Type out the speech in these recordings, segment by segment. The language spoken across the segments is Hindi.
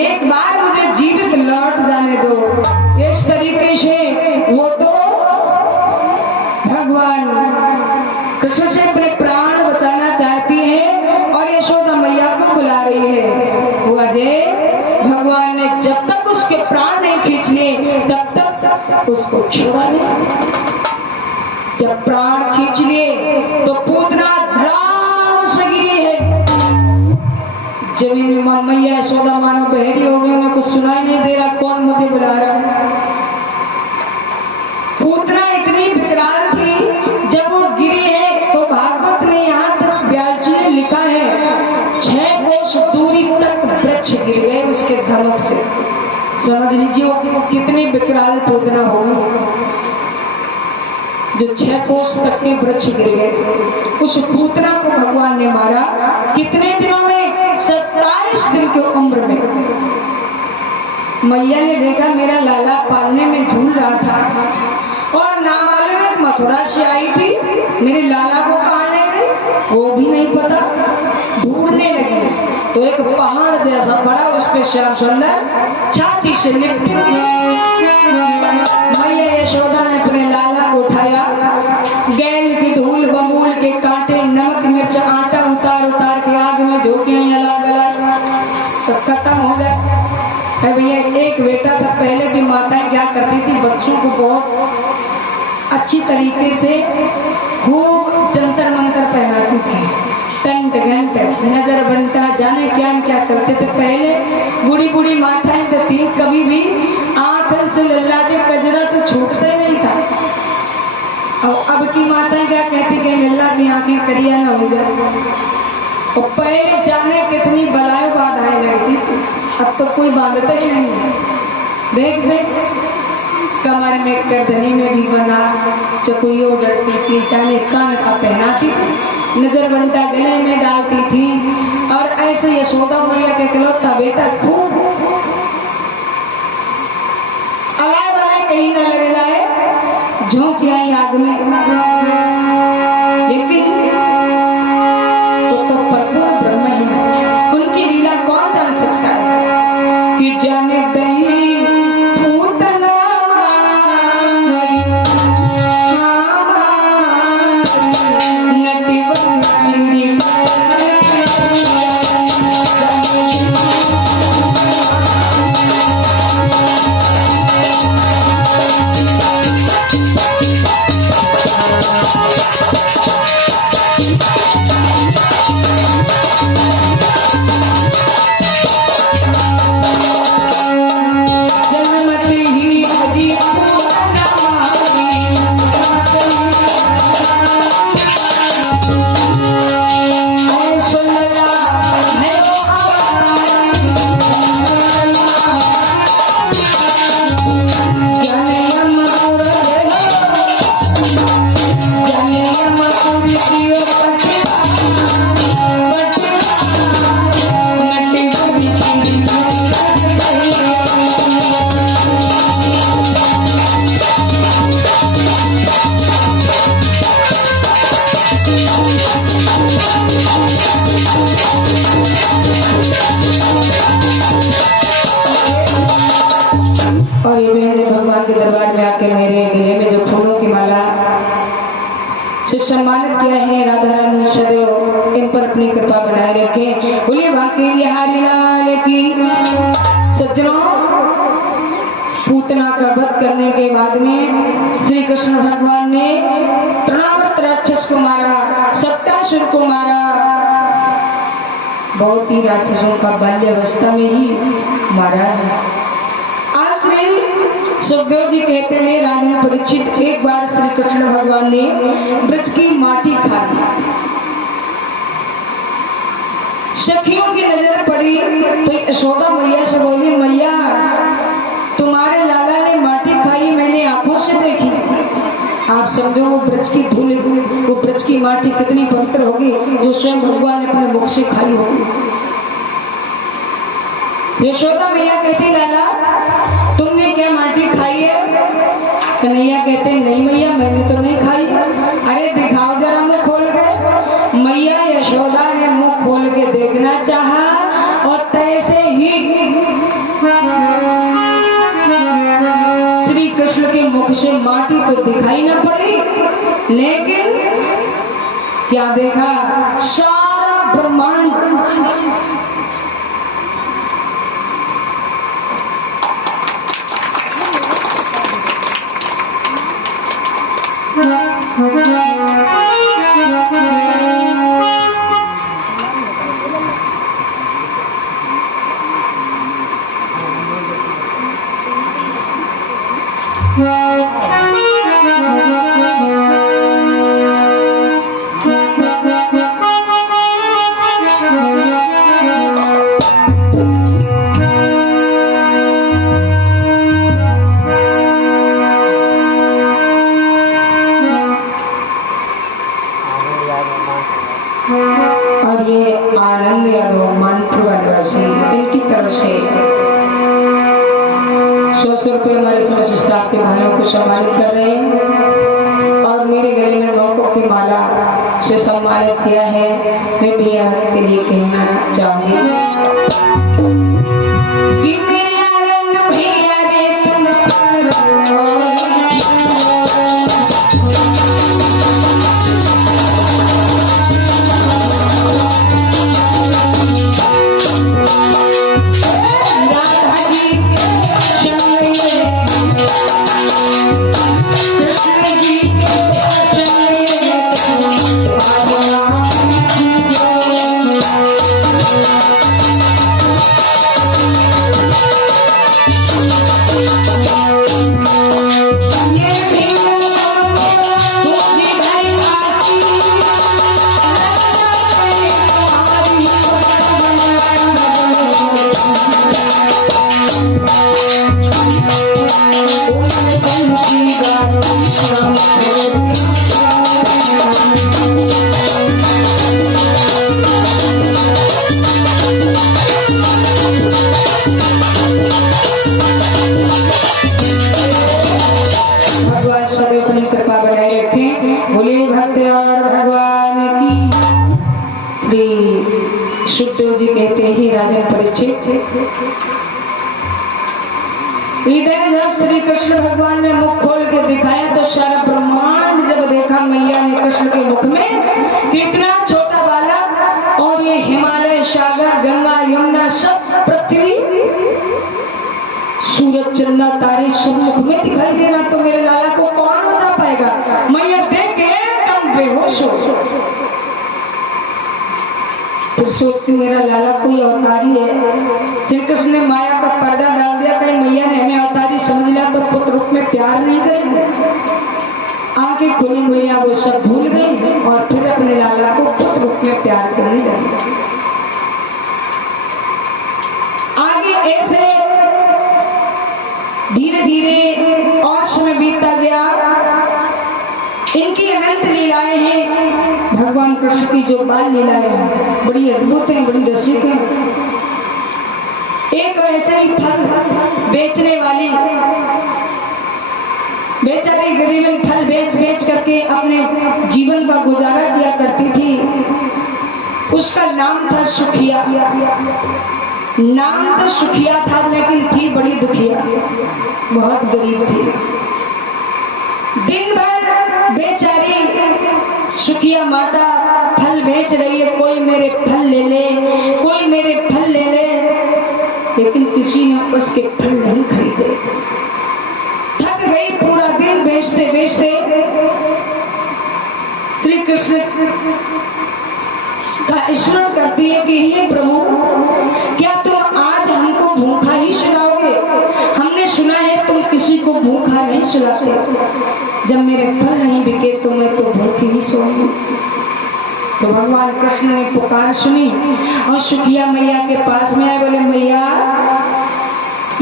एक बार मुझे जीवित लौट जाने दो। इस तरीके से वो तो भगवान कृष्ण से अपने प्राण बचाना चाहती है और यशोदा मैया को बुला रही है। वो अजय भगवान ने जब तक उसके प्राण नहीं खींच लिए तब तक उसको छोड़ा नहीं। जब प्राण खींच लिए तो पूतना धड़ाम से गिरी है जमीन में। मैया यशोदा मानो बहरी हो गई, उन्हें कुछ सुनाई नहीं दे रहा कौन मुझे बुला रहा है। पूतना इतनी विकराल थी जब वो गिरी है तो भागवत में यहाँ तक व्यास जी ने लिखा है 6 कोस दूरी तक वृक्ष गिर गए उसके धमक से। समझ लीजिए वो कितनी विकराल पूतना होगी जो 6 कोस तक के वृक्ष गिर गए। उस पूतना को भगवान ने मारा कितने दिनों में? 27 दिन की उम्र में। मैया ने देखा मेरा लाला पालने में झूल रहा था और नामालूम एक मथुरा से आई थी, मेरे लाला को कहाँ ले गई वो भी नहीं पता। ढूंढने लगी तो एक पहाड़ जैसा बड़ा उस पे श्याम सुंदर छाती से लिपटी मैया यशोदा ने अपने लाला को उठाया, गैल की धूल बमूल के कांटे नमक मिर्च आटा उतार उतार के आग में झोंके अलग अलग सब खत्म हो जाए। भैया एक बेटा था, पहले की माताएं क्या करती थी बच्चों को बहुत अच्छी तरीके से खूब जंतर मंतर पहनाती थी, टंट घंट नजर बनता जाने क्या न क्या चलते थे। पहले बूढ़ी बूढ़ी माताएं जो थी कभी भी आंख से लल्ला के कजरा तो छूटते नहीं था। और अब की माताएं क्या कहती कि लल्ला की आंखें करिया न हो जाए। और पहले जाने कितनी बलाएं बाधाएं लगती थी, अब तो कोई बांधता ही नहीं है। देख देख कमर में गर्दनी में भी बना चकुइयों डरती थी, जाने कान का पहनाती थी, नजर बनता गले में डालती थी। और ऐसे यशोदा मैया के इकलौता बेटा खूब अलाय बलाय कहीं न लग जाए, झोंक आई आग में। लेकिन तो परपूर्ण ब्रह्म है, उनकी लीला कौन जान सकता है कि जाने दही सम्मानित किया है। राधा रानी सदैव इन पर अपनी कृपा बनाए रखे। बोलिए भाग्य बिहारी लाल की। सज्जनों, पूतना का वध करने के बाद में श्री कृष्ण भगवान ने तृणावर्त राक्षस को मारा, सप्तासुर को मारा। बहुत ही राक्षसों का बाल्यावस्था में ही मारा है। आज श्री सुखदेव जी कहते हैं राजन परीक्षित, एक बार श्री कृष्ण भगवान ने ब्रज की माटी खा ली। सखियों की नजर पड़ी तो यशोदा मैया से बोली, मैया तुम्हारे लाला ने माटी खाई, मैंने आंखों से देखी। आप समझो वो ब्रज की धूल, वो ब्रज की माटी कितनी पवित्र होगी जो स्वयं भगवान ने अपने मुख से खाई होगी। यशोदा मैया कहती, लाला तुमने क्या माटी खाई है? कन्हैया कहते, नहीं मैया मैंने तो नहीं खाई। अरे दिखाओ जरा मुंह खोल के। मैया यशोदा ने मुंह खोल के देखना चाहा और तैसे ही श्री कृष्ण के मुख से माटी तो दिखाई न पड़ी, लेकिन क्या देखा? सारा ब्रह्मांड और ये आनंद यादव मानपुर वासी इनकी तरफ से 100 रुपये हमारे समस्त स्टाफ के भाइयों को सम्मानित कर रहे हैं और मेरे गले में मौकों की माला से सम्मानित किया है। मैं भी यहाँ के लिए कहना चाहूंगी कि मेरे आनंद भैया रे तुम सुखदेव जी कहते हैं, राजन परीक्षित, इधर जब श्री कृष्ण भगवान ने मुख खोल के दिखाया तो सारा ब्रह्मांड जब देखा मैया ने कृष्ण के मुख में, कितना छोटा बालक और ये हिमालय, सागर, गंगा, यमुना, सब पृथ्वी, सूरज, चंद्रमा, तारे सब मुख में दिखाई दे रहा। तो मेरे लाला को कौन बचा पाएगा? मैया देख के एकदम बेहोश हो। फिर सोचती मेरा लाला कोई अवतारी है। श्री कृष्ण ने माया का पर्दा डाल दिया, कहीं मैया ने हमें अवतारी समझ लिया तो पुत्र रूप में प्यार नहीं करेंगे। आगे खुली मैया वो सब भूल गई और फिर अपने लाला को पुत्र रूप में प्यार करने लगी। आगे ऐसे धीरे धीरे और समय बीतता गया। इनकी अनंत लीलाएं हैं। भगवान कृष्ण की जो बाल लीलाएं हैं बड़ी अद्भुत हैं, बड़ी रसिक हैं। एक ऐसे ही फल बेचने वाली बेचारी गरीबन फल बेच बेच करके अपने जीवन का गुजारा किया करती थी। उसका नाम था सुखिया। नाम तो सुखिया था लेकिन थी बड़ी दुखिया, बहुत गरीब थी। दिन भर बेचारी सुखिया माता फल बेच रही है, कोई मेरे फल ले ले, कोई मेरे फल ले ले, लेकिन किसी ने उसके फल नहीं खरीदे। थक गई, पूरा दिन बेचते बेचते श्री कृष्ण का स्मरण करती है कि हे प्रभु, क्या तुम आज हमको भूखा ही सुलाओगे? हमने सुना है तुम किसी को भूखा नहीं सुलाते। जब मेरे फल नहीं बिके तो मैं तो भूखी ही सोऊंगी। तो भगवान कृष्ण ने पुकार सुनी और सुखिया मैया के पास में आए, बोले मैया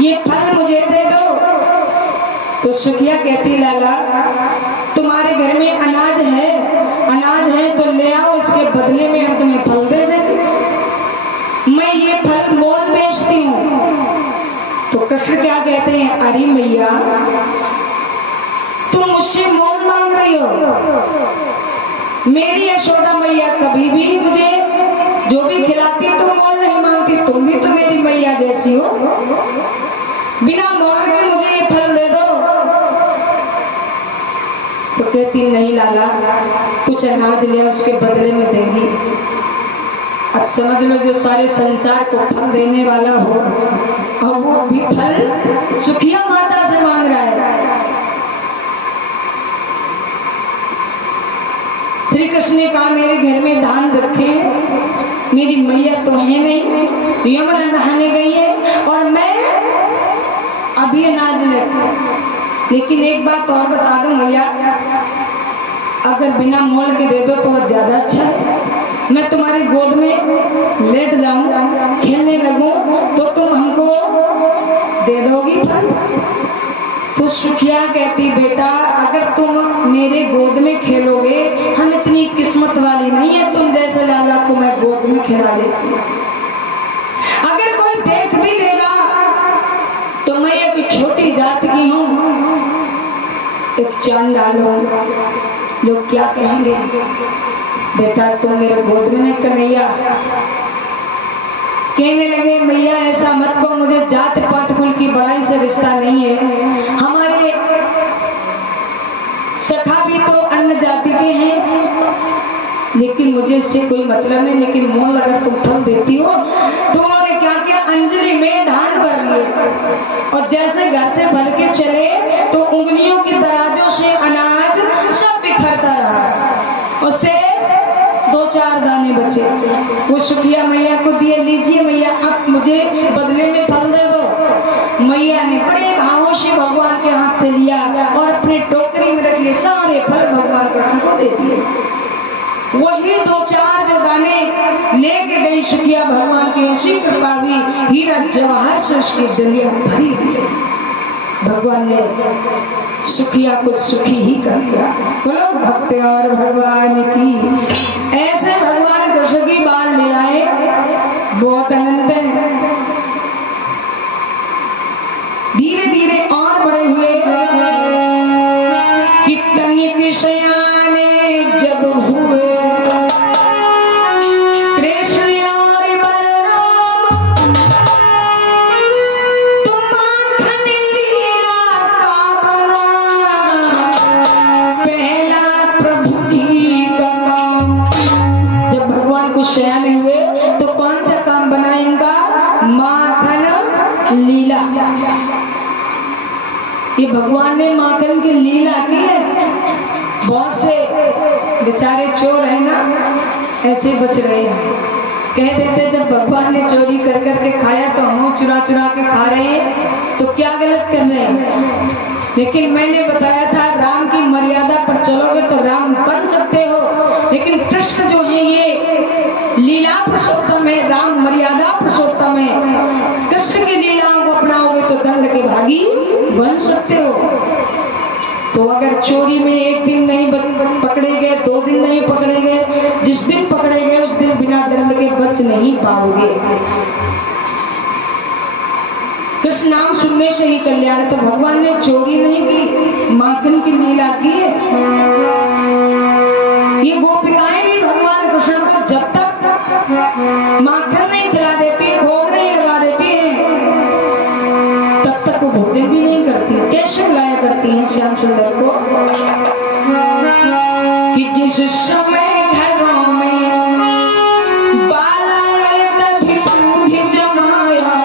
ये फल मुझे दे दो। तो सुखिया कहती लाला तुम्हारे घर में अनाज है तो ले आओ, इसके बदले में हम तुम्हें फल दे देंगे, मैं ये फल मोल बेचती हूँ। तो कृष्ण क्या कहते हैं, अरे मैया तुम मुझसे मोल मांग रही हो, मेरी यशोदा मैया कभी भी मुझे जो भी खिलाती तुम मोल नहीं मांगती, तुम भी तो मेरी मैया जैसी हो, बिना मोल के मुझे ये फल दे दो। तो कहती नहीं लाला कुछ अनाज ले उसके बदले में देंगी। अब समझ लो जो सारे संसार को फल देने वाला हो और वो भी फल सुखिया माता से मांग रहा है। श्री कृष्ण ने कहा मेरे घर में धान रखे, मेरी मैया तो है नहीं, यमुना नहाने गई है और मैं अभी अनाज लेती। लेकिन एक बात और बता दूं मैया, अगर बिना मोल के दे दो तो ज्यादा अच्छा है, मैं तुम्हारी गोद में लेट जाऊं खेलने लगूं तो तुम हमको दे दोगी फल। तो सुखिया कहती बेटा अगर तुम मेरे गोद में खेलोगे, हम इतनी किस्मत वाली नहीं है तुम जैसे लाला को मैं गोद में खिला लेती। अगर कोई देख भी लेगा तो मैं एक छोटी जात की हूँ, एक चांडाल हूँ, लोग क्या कहेंगे, बेटा तुम मेरे गोद में नहीं कन्हैया। कहने लगे मैया ऐसा मत को, मुझे जात पात कुल की बड़ाई से रिश्ता नहीं है, हमारे सखा भी तो अन्य जाति के हैं, लेकिन मुझे इससे कोई मतलब नहीं। लेकिन मोल अगर तुम फल देती हो तो उन्होंने क्या किया, अंजलि में धान भर लिए और जैसे घर से भर के चले तो उंगलियों की दराजों से अनाज सब बिखरता रहा और से 2-4 दाने बचे। वो सुखिया मैया को दिए, लीजिए मैया अब मुझे बदले में फल दे दो। मैया ने बड़े भावों से भगवान के हाथ से लिया और अपनी टोकरी में रख लिए, सारे फल भगवान कृष्ण को दे दिए। वही 2-4 जो दाने लेके गई सुखिया, भगवान की ऐसी कृपा हुई, हीरा जवाहर से उसकी डलिया भरी हुई। भगवान ने सुखिया को सुखी ही कर दिया। बोलो भक्त और भगवान की। ऐसे भगवान कृष्ण की बाल ले आए, बहुत अनंत है। धीरे धीरे और बड़े हुए कि तनिक सयाने जब हुए कृष्ण और बलराम, तुम माखन लीला का बना पहला प्रभु जी का काम। जब भगवान को सयाने हुए तो कौन सा काम बना इनका, माखन लीला। ये भगवान ने माखन की लीला की है। बहुत से बेचारे चोर है ना, ऐसे बच रहे हैं, कह देते जब भगवान ने चोरी कर करके खाया तो हम चुरा चुरा के खा रहे हैं, तो क्या गलत कर रहे हैं। लेकिन मैंने बताया था राम की मर्यादा पर चलोगे तो राम बन सकते हो, लेकिन कृष्ण जो है ये लीला पुरुषोत्तम है, राम मर्यादा पुरुषोत्तम है। कृष्ण की लीलाओं को अपनाओगे तो दंड के भागी बन सकते हो। तो अगर चोरी में एक दिन नहीं पकड़े गए, 2 दिन नहीं पकड़े गए, जिस दिन पकड़े गए उस दिन बिना दंड के बच नहीं पाओगे। कृष्ण नाम सुनने से ही कल्याण है। तो भगवान ने चोरी नहीं की, माखन की लीला की है। ये गोपिकाएं भी भगवान कृष्ण को जब तक माखन नहीं खिला देती, भोग नहीं लगा देती है, तब तक वो भोजन भी नहीं करती। कैसे लाया करती हैं श्याम सुंदर को कि जिस समय घरों में बाला तभी दूध जमाया,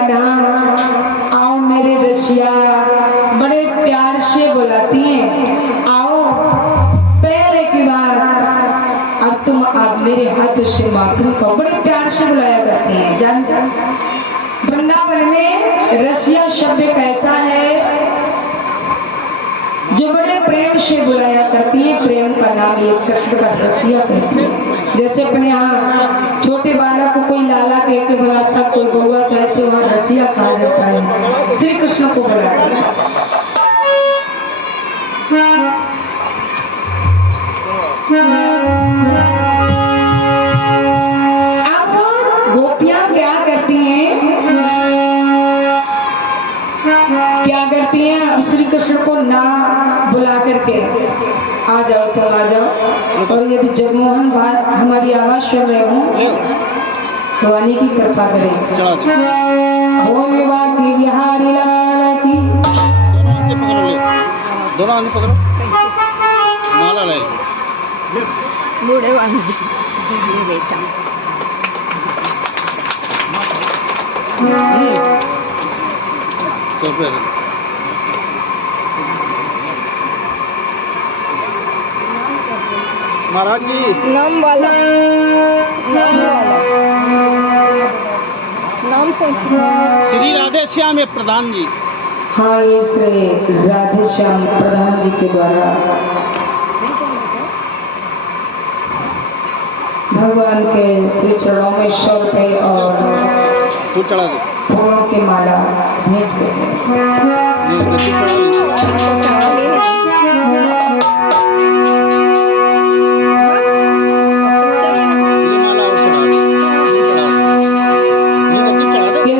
राधा आओ मेरे रसिया, बड़े प्यार से बुलाती हैं, आओ पहले की बात अब तुम आप मेरे हाथ से माखन खाओ, बड़े प्यार से बुलाया करती हैं। जानते वृंदावन में रसिया शब्द कैसा है जो बड़े प्रेम से बुलाया करती है, प्रेम का नाम ये कृष्ण का रसिया कहती है। जैसे अपने यहाँ छोटे बालक को कोई लाला कह के बुलाता, कोई बउआ, तो ऐसे वहाँ रसिया कहा जाता है, श्री कृष्ण को बुलाते हैं। अब गोपियां क्या करती हैं, क्या करती हैं, अब श्री कृष्ण को ना बुला करके आ जाओ तो आ जाओ, और यदि जगमोहन बात हमारी आवाज सुन रहे हो तो आने की कृपा करें। होलवा की बिहारी लाल की, दोनों हाथ पकड़ो, माला ले बूढ़े वाले बेटा तो फिर महाराज जी नाम वाला नाम कौन सा? श्री राधे श्याम प्रधान जी। हाँ, ये श्री राधे श्याम प्रधान जी के द्वारा भगवान के श्री चरणों में 100 रुपये और फूल चढ़ा दो, फूलों की माला भेंट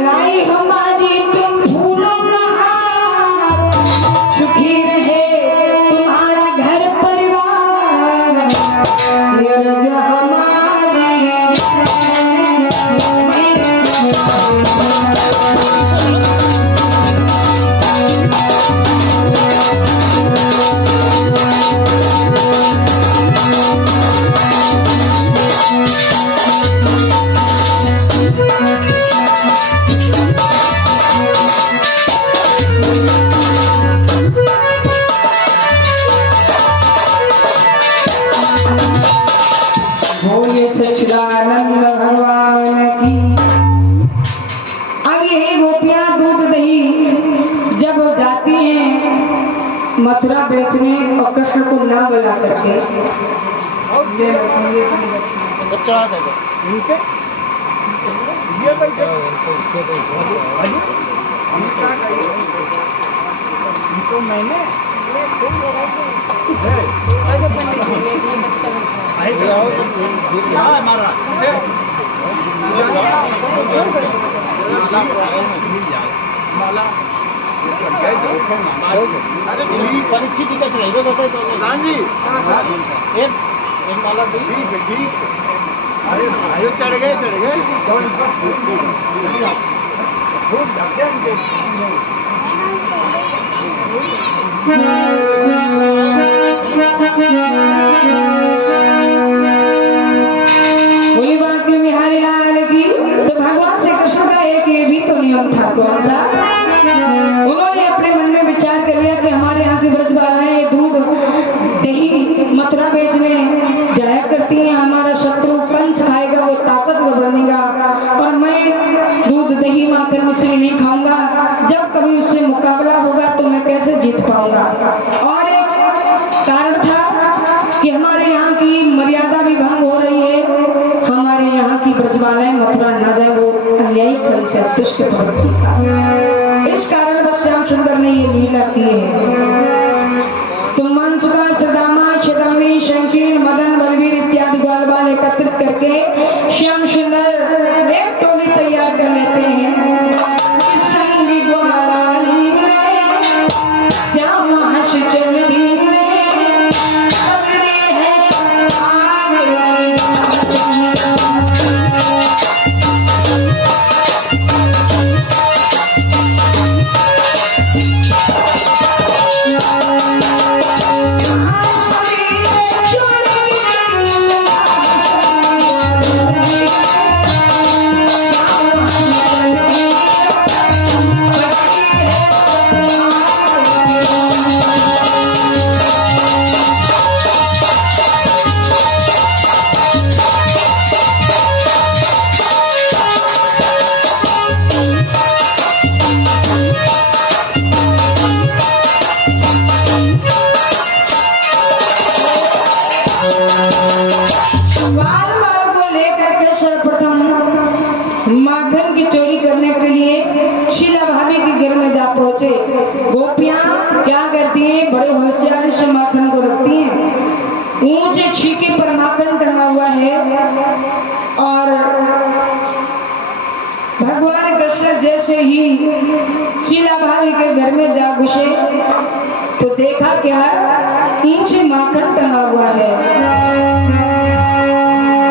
लाई हमारी तुम फूलों का हार, सुखी रहे तुम्हारा घर परिवार, ये रज हमारी बोले सच्चिदानंद भगवान की। अब यही गोपियां दूध दही जब जाती हैं मथुरा बेचने और कृष्ण को ना बुला करके, चढ़ा दे चढ़ गए बोली बात की बिहारी लाल की। तो भगवान श्री कृष्ण का एक ये भी तो नियम था, कौन सा? उन्होंने अपने मन में विचार कर लिया कि हमारे यहाँ की ब्रजबालाएं दूध दही मथुरा बेचने जाया करती हैं, हमारा शत्रु कंस खाएगा, वो ताकतवर बनेगा, और मैं दूध दही माखन मिश्री नहीं खाऊंगा, जब कभी उससे मुकाबला होगा तो मैं कैसे जीत पाऊंगा। और एक कारण था कि हमारे यहाँ की मर्यादा भी भंग हो रही है, हमारे यहाँ की ब्रजबालाएं मथुरा न जाए, वो अन्यायी फल से दुष्ट प्रवृत्ति का। इस कारण बस श्याम सुंदर ने ये लीला की है। तुम मंच का सदामा शतमी शंकीर मदन बलवीर इत्यादि ग्वाल बाल एकत्रित करके श्याम सुंदर एक टोली तैयार कर लेते हैं। संगी ग्वालाली श्याम हंस चल दी पहुंचे। गोपियां क्या करती हैं, बड़े होशियारी से माखन को रखती हैं। ऊंचे छीके पर माखन टंगा हुआ है और भगवान कृष्ण जैसे ही शीला भाभी के घर में जा घुसे तो देखा क्या, ऊंचे माखन टंगा हुआ है।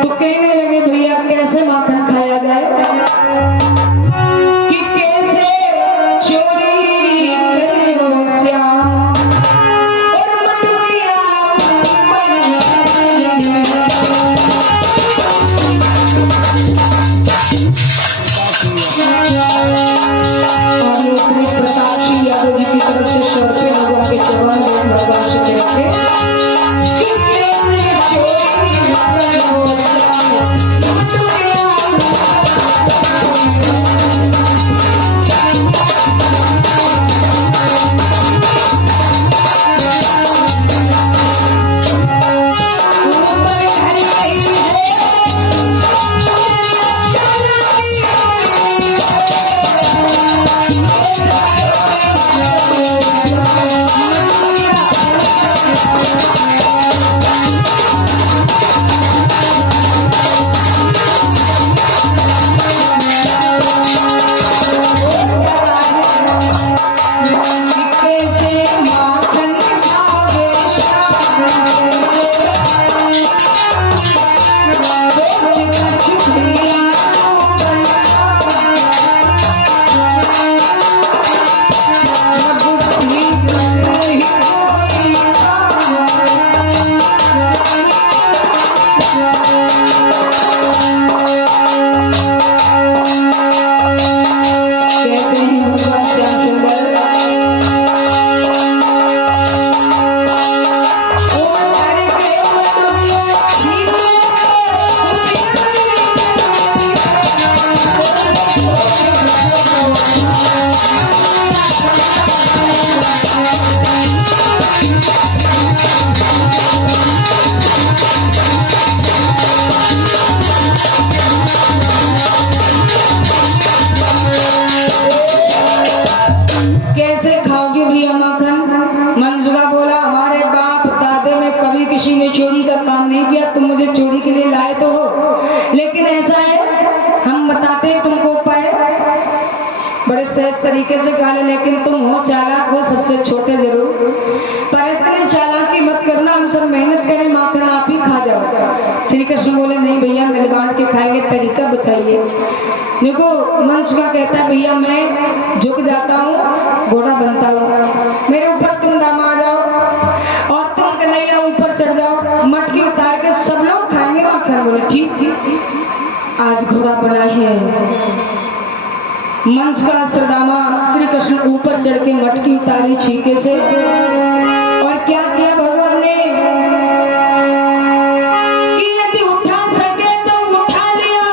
तो कहने लगे भैया कैसे माखन खाया जाए, कि कैसे चोरी करियो श्याम और मटकिया श्री प्रताप सिंह यादव जी की तरफ से 100 रुपये भगवान के चरण में भगवान से कहते कि कैसे चोरी करियो श्याम मटकिया तरीके से खा ले, लेकिन तुम हो चालाक हो, सबसे छोटे जरूर, पर इतनी चालाकी मत करना, हम सब मेहनत करें, माखन आप ही खा जाओ। श्री कृष्ण बोले नहीं भैया मिल बांट के खाएंगे, तरीका बताइए। देखो मंसुका कहता है भैया मैं झुक जाता हूँ, घोड़ा बनता हूँ, मेरे ऊपर तुम दाम आ जाओ और तुम कन्हैया ऊपर चढ़ जाओ, मटकी उतार के सब लोग खाएंगे माखन। बोले ठीक ठीक। आज घोड़ा बना है। मंच का श्रदामा श्री कृष्ण ऊपर चढ़ के मटकी उतारी छीके से, और क्या किया भगवान ने, कि यदि उठा सके तो उठा लिया,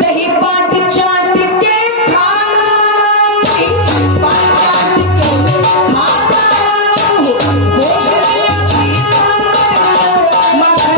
दही पाट चाट के खाना, पाट चाट के खाना, होश में अपनी माखन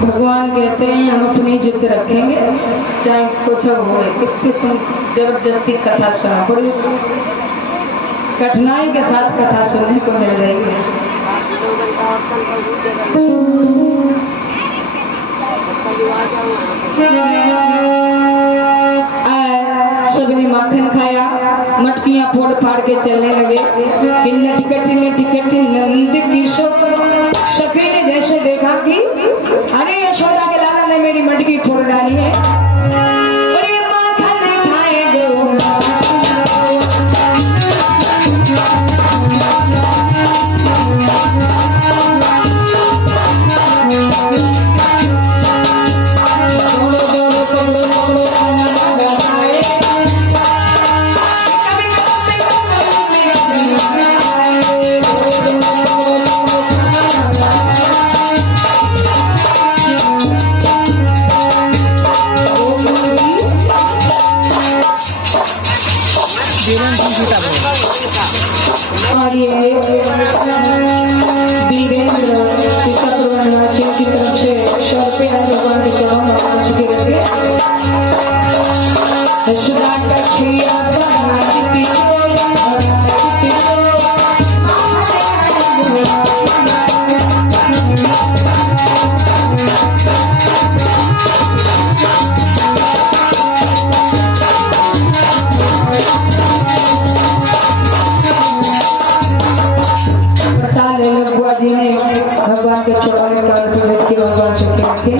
भगवान कहते हैं हम अपनी जिद रखेंगे चाहे कुछ हो। कितनी तुम जबरदस्ती कथा सुना, थोड़ी कठिनाई के साथ कथा सुनने को मिल रही है। सबने माखन ने टिकट नंद किशोर सखी ने जैसे देखा कि अरे यशोदा के लाला ने मेरी मटकी फोड़ डाली है और ये माखन खाए जो और ये वीरेंद्र पिता प्रवासी की तरफ से 100 रुपया भगवान के चरणों में अर्पण चुके रहेंगे। यशोदा का छिया बनाती जी ने भगवान के चौड़ाई काल पर के भगवान से कहते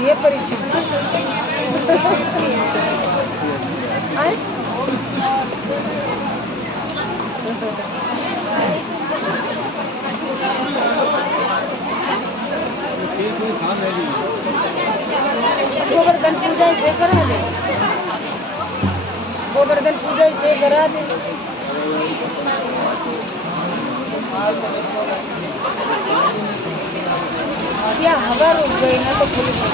ये परीक्षा गोवर्धन पूजा से करा दे, गोवर्धन पूजा से करा दे। क्या हवा रुक गई ना तो खुल गई।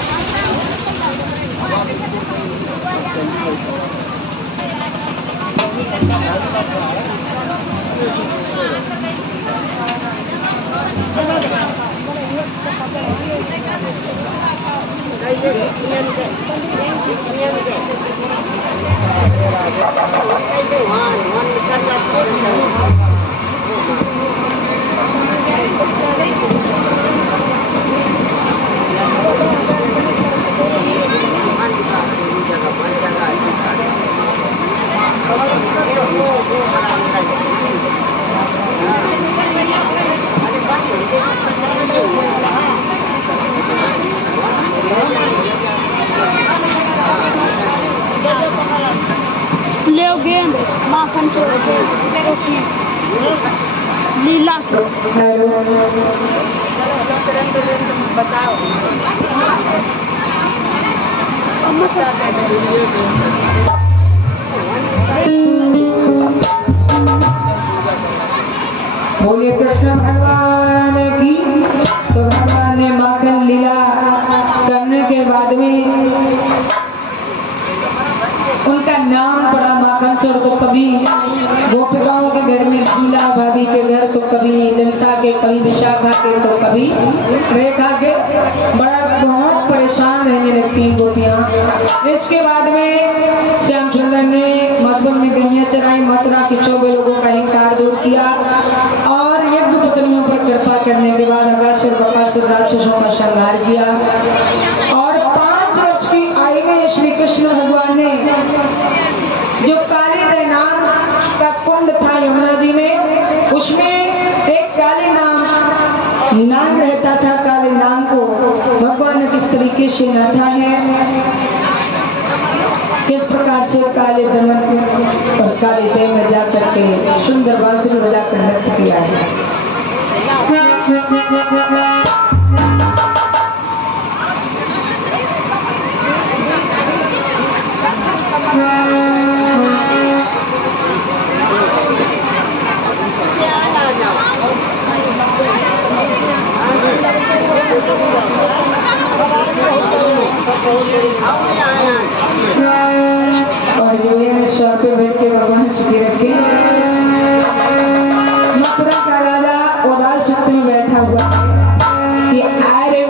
माखन लीला बताओ बोले कृष्ण भगवान की। तो भगवान ने माखन लीला करने के बाद में उनका नाम पड़ा माखन चोर। तो कभी गोपिकाओं के घर में शीला भाभी के घर, तो कभी ललिता के, कभी विशाखा के, तो कभी रेखा के। बड़ा बहुत परेशान रहने लगती हैं गोपियां। इसके बाद में श्याम सुंदर ने मधुबन में गैया चराई, मथुरा के 24 लोगों का हिंकार दूर किया और यज्ञ पुत्रियों पर कृपा करने के बाद अगासुर बकासुर राक्षसों का संहार किया। और 5 वर्ष की आयु में श्री कृष्ण भगवान ने जो काली नाम का कुंड था यमुना जी में, उसमें एक काली नाग रहता था। काले नाग को भगवान ने किस तरीके से नाथा है, किस प्रकार से काले दमन और काले देह में जाकर के सुंदर बांसुरी बजाकर नृत्य किया है। और जो है स्वर पे बैठ के भगवान सुखी रखे। मथुरा का राजा उदास चित्त में बैठा हुआ कि अरे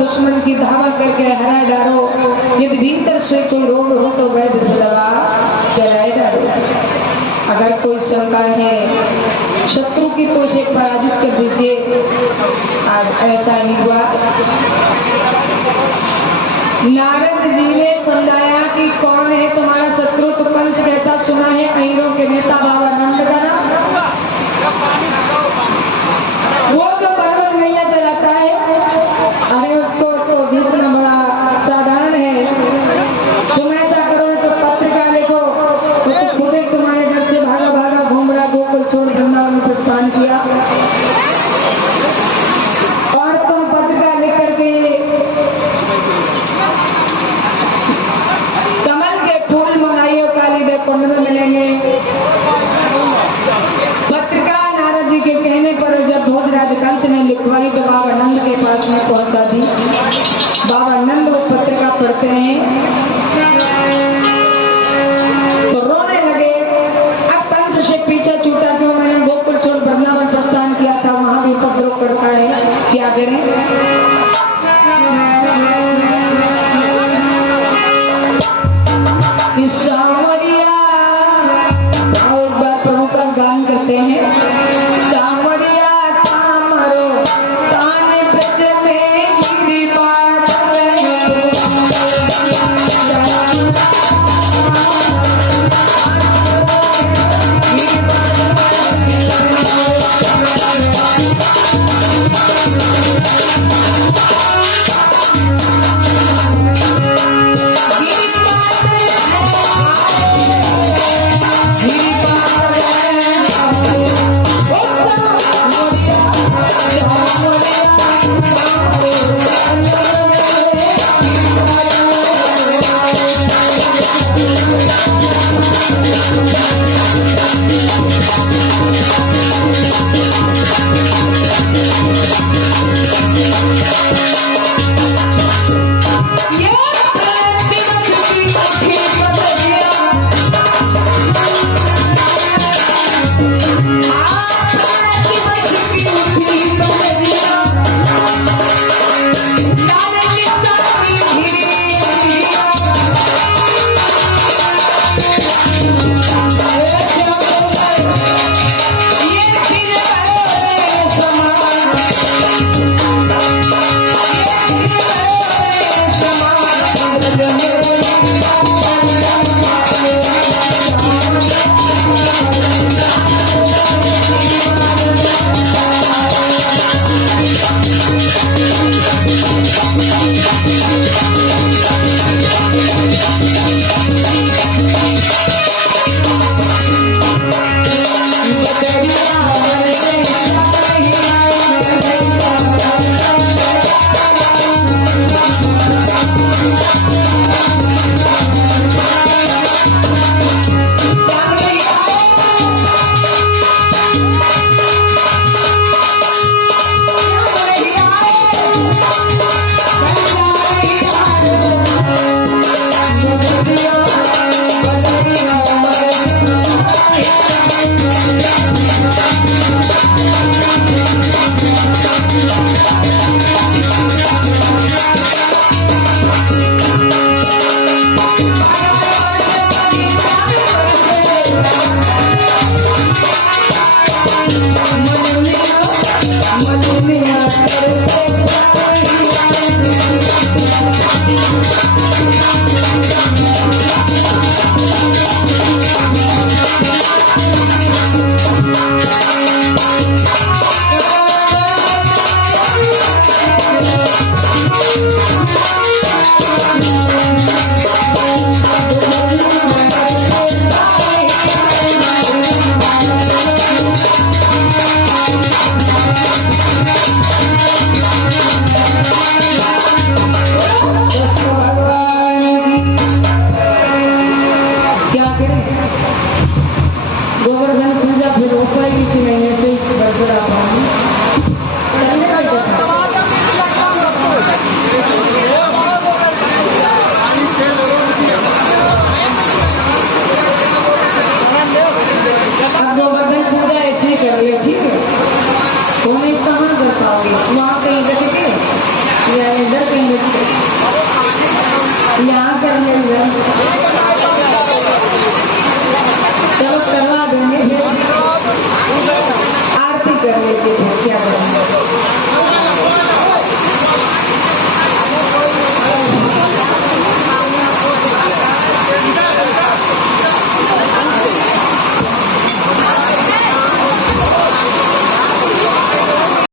दुश्मन की धावा करके हरा डालो। यदि भीतर से कोई रोग हो तो वैद्य से दवा कराए डालो। अगर कोई शंका है शत्रु की तो उसे पराजित कर दीजिए। आज ऐसा ही हुआ। नारद जी ने समझाया कि कौन है तुम्हारा शत्रु, तो पंच कहता सुना है अहिरों के नेता बाबा नंद का नाम। वो जो पर्वत नैया चलाता है, अरे उसको तो जीतना बड़ा साधारण है। तुम ऐसा करो तो पत्रिका लिखो, तो खुद ही तुम्हारे घर से भागा भागा घूम रहा, गोकुल छोड़ वृंदावन में प्रस्थान किया। और तुम पत्रिका लिख करके कमल के फूल मंगाइयो, काली दे कुंड में मिलेंगे। पत्रिका नारद जी के कहने पर जब भोजराज कंस ने लिखवाई तो बाबा नंद के पास में पहुंचा दी। बाबा नंद वो पत्रिका पढ़ते हैं तो रोने लगे। अब कंस से पीछा छूटा क्यों, मैंने गोकुल छोड़ वृंदावन प्रस्थान किया था, वहां भी उपद्रव करता है, क्या करें। सावरिया और एक बार प्रभु का गान करते हैं। सावरिया थामरो तान ब्रज में गिरी बात गिरी बात ये प्रतिमा की उठी पतरिया, प्रतिमा की उठी पतरिया, लाल की सारी धीरे धीरे, ये फिर गए समान, ये फिर गए समान, गगन गोवर्धन पूजा फिर हो पाएगी कि नहीं, ऐसे ही बरसरा पानी पढ़ने का जगह। अब गोवर्धन पूजा ऐसे ही कर लिया, ठीक है। तुम्हें कहाँ कर पाओगे, वहाँ कहीं रख के या इधर कहीं रख के, यहाँ करने में चलो करवा देंगे, फिर आरती कर लेते हैं, क्या करेंगे।